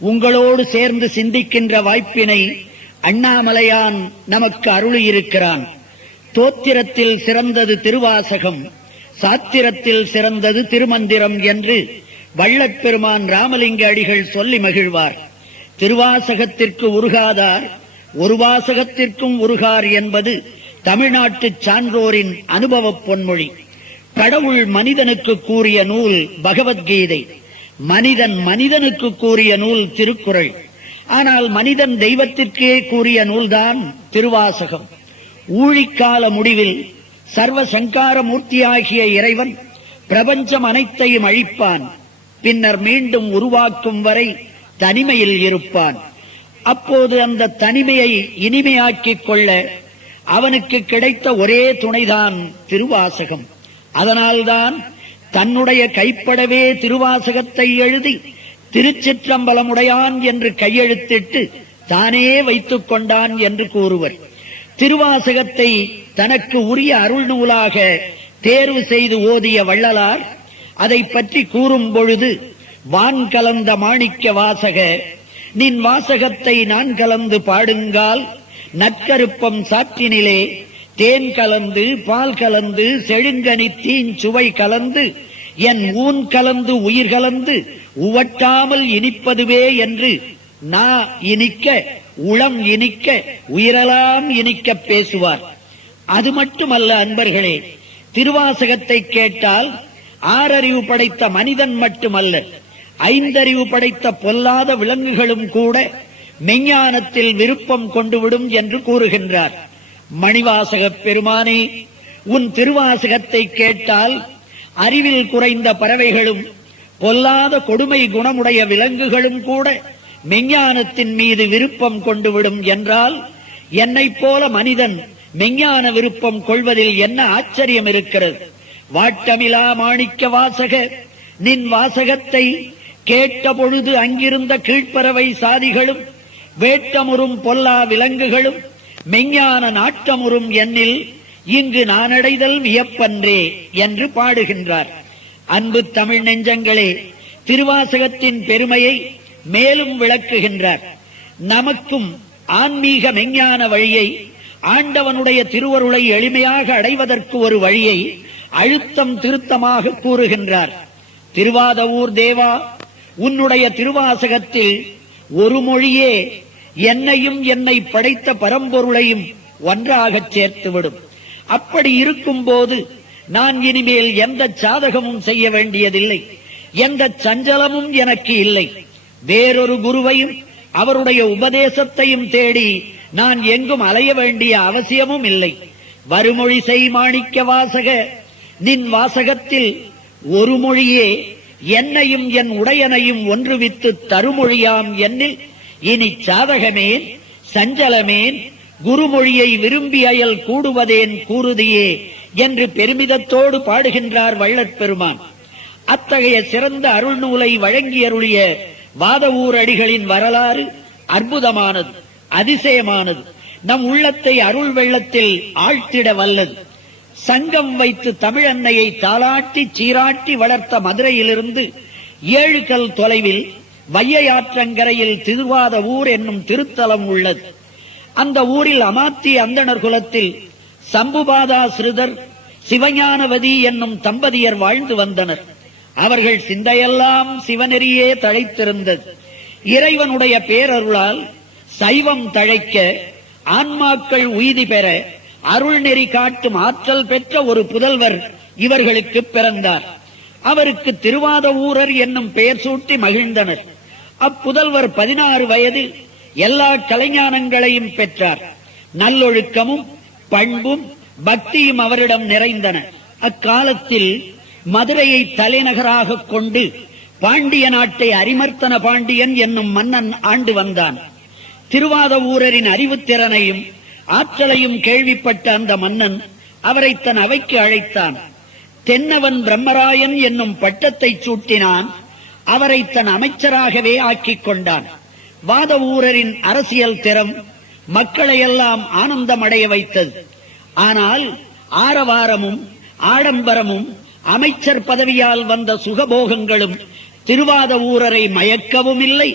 உங்களோடு சேர்ந்து சிந்திக்கின்ற வாய்ப்பினை அண்ணாமலையான் நமக்கு அருளியிருக்கிறான். தோத்திரத்தில் சிறந்தது திருவாசகம், சாத்திரத்தில் சிறந்தது திருமந்திரம் என்று வள்ளற்பெருமான் ராமலிங்க அடிகள் சொல்லி மகிழ்வார். திருவாசகத்திற்கு உருகாதார் ஒரு வாசகத்திற்கும் உருகார் என்பது தமிழ்நாட்டு சான்றோரின் அனுபவ பொன்மொழி. கடவுள் மனிதனுக்கு கூறிய நூல் பகவத்கீதை, மனிதன் மனிதனுக்கு கூறிய நூல் திருக்குறள். ஆனால் மனிதன் தெய்வத்திற்கே கூறிய நூல்தான் திருவாசகம். ஊழிக்கால முடிவில் சர்வ சங்கார மூர்த்தியாகிய இறைவன் பிரபஞ்சம் அனைத்தையும் அழிப்பான். பின்னர் மீண்டும் உருவாக்கும் வரை தனிமையில் இருப்பான். அப்போது அந்த தனிமையை இனிமையாக்கிக் கொள்ள அவனுக்கு கிடைத்த ஒரே துணைதான் திருவாசகம். அதனால்தான் தன்னுடைய கைப்படவே திருவாசகத்தை எழுதி திருச்சிற்றம்பலமுடையான் என்று கையெழுத்திட்டு தானே வைத்துக் கொண்டான் என்று கூறுவர். திருவாசகத்தை தனக்கு உரிய அருள் நூலாக தேர்வு செய்து ஓதிய வள்ளலார் அதை பற்றி கூறும் பொழுது, வான் கலந்த மாணிக்க வாசக நின் வாசகத்தை நான் கலந்து பாடுங்கால், நற்கருப்பம் சாற்றினிலே தேன் கலந்து பால் கலந்து செழுங்கனி தீஞ்சுவை கலந்து என் ஊன் கலந்து உயிர் கலந்து உவட்டாமல் இனிப்பதுவே என்று நா இனிக்க உளம் இனிக்க உயிரெல்லாம் இனிக்க பேசுவார். அது மட்டுமல்ல அன்பர்களே, திருவாசகத்தை கேட்டால் ஆறறிவு படைத்த மனிதன் மட்டுமல்ல, ஐந்தறிவு படைத்த பொல்லாத விலங்குகளும் கூட மெஞ்ஞானத்தில் விருப்பம் கொண்டுவிடும் என்று கூறுகின்றார். மணிவாசகப் பெருமானே, உன் திருவாசகத்தை கேட்டால் அறிவில் குறைந்த பறவைகளும் பொல்லாத கொடுமை குணமுடைய விலங்குகளும் கூட மெஞ்ஞானத்தின் மீது விருப்பம் கொண்டுவிடும் என்றால், என்னைப் போல மனிதன் மெஞ்ஞான விருப்பம் கொள்வதில் என்ன ஆச்சரியம் இருக்கிறது? வாட்டமிலா மாணிக்க வாசக நின் வாசகத்தை கேட்ட பொழுது அங்கிருந்த கீழ்ப்பறவை சாதிகளும் வேட்டமுறும் பொல்லா விலங்குகளும் மெஞ்ஞான நாட்டமுறும் என்னில் இங்கு நானடைதல் வியப்பன்றே என்று பாடுகின்றார். அன்பு தமிழ் நெஞ்சங்களே, திருவாசகத்தின் பெருமையை மேலும் விளக்குகின்றார். நமக்கும் ஆன்மீக மெஞ்ஞான வழியை, ஆண்டவனுடைய திருவருளை எளிமையாக அடைவதற்கு ஒரு வழியை அழுத்தம் திருத்தமாக கூறுகின்றார். திருவாதவூர் தேவா, உன்னுடைய திருவாசகத்தில் ஒரு மொழியே என்னையும் என்னை படைத்த பரம்பொருளையும் ஒன்றாகச் சேர்த்துவிடும். அப்படி இருக்கும் போது நான் இனிமேல் எந்த சாதகமும் செய்ய வேண்டியதில்லை, எந்த சஞ்சலமும் எனக்கு இல்லை. வேறொரு குருவையும் அவருடைய உபதேசத்தையும் தேடி நான் எங்கும் அலைய வேண்டிய அவசியமும் இல்லை. வருமொழி செய் மாணிக்க வாசக நின் வாசகத்தில் ஒரு மொழியே என்னையும் என் உடையனையும் ஒன்றுவித்து தருமொழியாம் என்னில் இனி சாதகமேன் சஞ்சலமேன், குருமொழியை விரும்பி அயல் கூடுவதேன் கூறுதியே என்று பெருமிதத்தோடு பாடுகின்றார் வள்ளற்பெருமான். அத்தகைய சிறந்த அருள் நூலை வழங்கியருளிய வாதவூர் அடிகளின் வரலாறு அற்புதமானது, அதிசயமானது. நம் உள்ளத்தை அருள் வெள்ளத்தில் ஆழ்த்திட வல்லது. சங்கம் வைத்து தமிழன்னையை தாலாட்டி சீராட்டி வளர்த்த மதுரையிலிருந்து 7 கல் தொலைவில் வையாற்றங்கரையில் திருவாதவூர் என்னும் திருத்தலம் உள்ளது. அந்த ஊரில் அமாத்தி அந்தணர் குலத்தில் சம்புபாதா ஸ்ருதர் சிவஞானவதி என்னும் தம்பதியர் வாழ்ந்து வந்தனர். அவர்கள் சிந்தையெல்லாம் சிவநெறியே தழைத்திருந்தது. இறைவனுடைய பேரருளால் சைவம் தழைக்க, ஆன்மாக்கள் உய்தி பெற அருள் நெறி காட்டும் ஆற்றல் பெற்ற ஒரு புதல்வர் இவர்களுக்கு பிறந்தார். அவருக்கு திருவாதவூரர் என்னும் பெயர் சூட்டி மகிழ்ந்தனர். அப்புதல்வர் 16 வயதில் எல்லா கலைஞானங்களையும் பெற்றார். நல்லொழுக்கமும் பண்பும் பக்தியும் அவரிடம் நிறைந்தன. அக்காலத்தில் மதுரையை தலைநகராக கொண்டு பாண்டிய நாட்டை அரிமர்த்தன பாண்டியன் என்னும் மன்னன் ஆண்டு வந்தான். திருவாதவூரரின் அறிவுத்திறனையும் ஆற்றலையும் கேள்விப்பட்ட அந்த மன்னன் அவரை தன் அவைக்கு அழைத்தான். தென்னவன் பிரம்மராயன் என்னும் பட்டத்தை சூட்டினான். அவரை தன் அமைச்சராகவே ஆக்கிக் கொண்டான். வாதவூரரின் அரசியல் திறம் மக்களையெல்லாம் ஆனந்தமடைய வைத்தது. ஆனால் ஆரவாரமும் ஆடம்பரமும் அமைச்சர் பதவியால் வந்த சுகபோகங்களும் திருவாதவூரரை மயக்கவும் இல்லை,